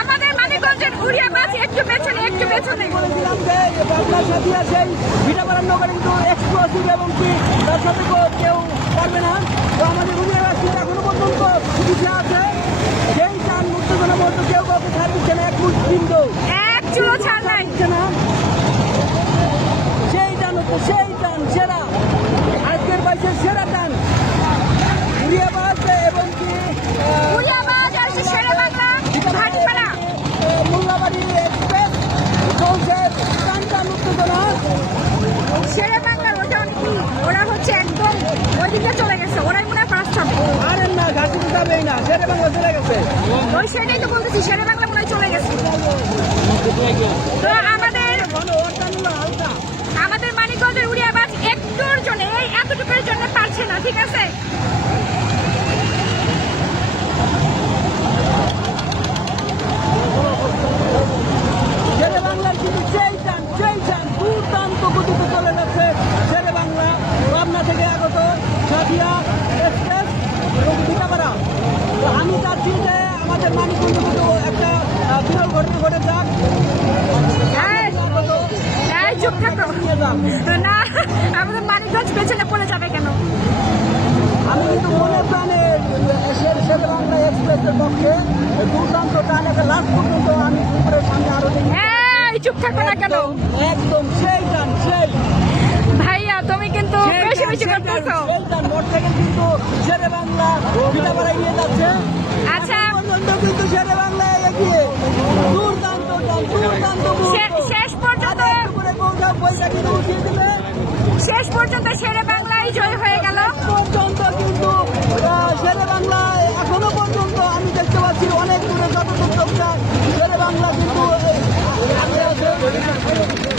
আমাদের মানিকগঞ্জের ঘুরিয়ে বাস একটু পেছনে একটু পেছনে। বলেছিলাম যে বাংলার সাথী আছে ভিটাপাড়ার নগরে কিন্তু এক্সপ্লোসিভ এবং কি তার সাথে কেউ আমাদের ঘুরিয়ে বাস কিন্তু এখনও আছে। সেই যান উত্তেজনা পর্যন্ত কেউ কাউকে ছাড়ছে না এক মুঠ কিন্তু। এক চুলো ছাড় নাই। দিকে চলে গেছে ওরাই মনে হয় ফার্স্ট হবে। আরে না ঘাসি যাবেই না সেটা বাংলা চলে গেছে। ওই সেটাই তো বলতেছি শেরে বাংলা মনে চলে গেছে। তো আমাদের আমাদের মানিকগঞ্জের উড়িয়াবাজ একটুর জন্য এই এতটুকুর জন্য পারছে না ঠিক আছে শেরে বাংলার কিন্তু সেই টান সেই টান দুর্দান্ত গতিতে চলে যাচ্ছে শেরে বাংলা পাবনা থেকে আগত সাদিয়া এক্সপ্রেস এবং টিকাপাড়া তো আমি চাচ্ছি যে আমাদের মানিকগঞ্জ কিন্তু একটা বিরল ঘটনা ঘটে যাক চুপ থাকো না আমাদের মানিকগঞ্জ পেছনে পড়ে যাবে কেন আমি কিন্তু মনে প্রাণে শেরে শেরে বাংলা এক্সপ্রেসের পক্ষে দুর্দান্ত টান একটা লাস্ট পর্যন্ত আমি উপরের সামনে আরও চুপ থাকো না কেন একদম সেই টান সেই ভাইয়া তুমি কিন্তু বেশি বেশি করতেছো সেইটার মোটরসাইকেল কিন্তু শেরে বাংলা পিঠাপাড়ায় নিয়ে যাচ্ছে আচ্ছা পর্যন্ত কিন্তু শেরে বাংলা এগিয়ে দুর্দান্ত টান, দুর্দান্ত শে- শেষ পর্যন্ত শেষ পর্যন্ত শেরে বাংলাই জয় হয়ে গেল। পর্যন্ত কিন্তু আহ, শেরে বাংলা এখনও পর্যন্ত আমি দেখতে পাচ্ছি অনেক দূরে যতদূর চোখটা শেরে বাংলা কিন্তু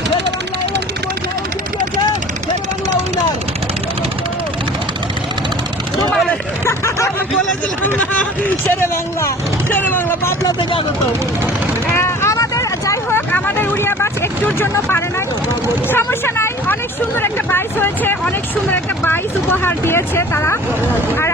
শেরে বাংলা এবং কি পয়সা বাংলা উইনার বলেছিলাম না বাংলা শেরে বাংলা পাবনা থেকে আগত। আমাদের উড়িয়া বাস একটুর জন্য পারে নাই। সমস্যা নাই। অনেক সুন্দর একটা বাইস হয়েছে, অনেক সুন্দর একটা বাইস উপহার দিয়েছে তারা। আর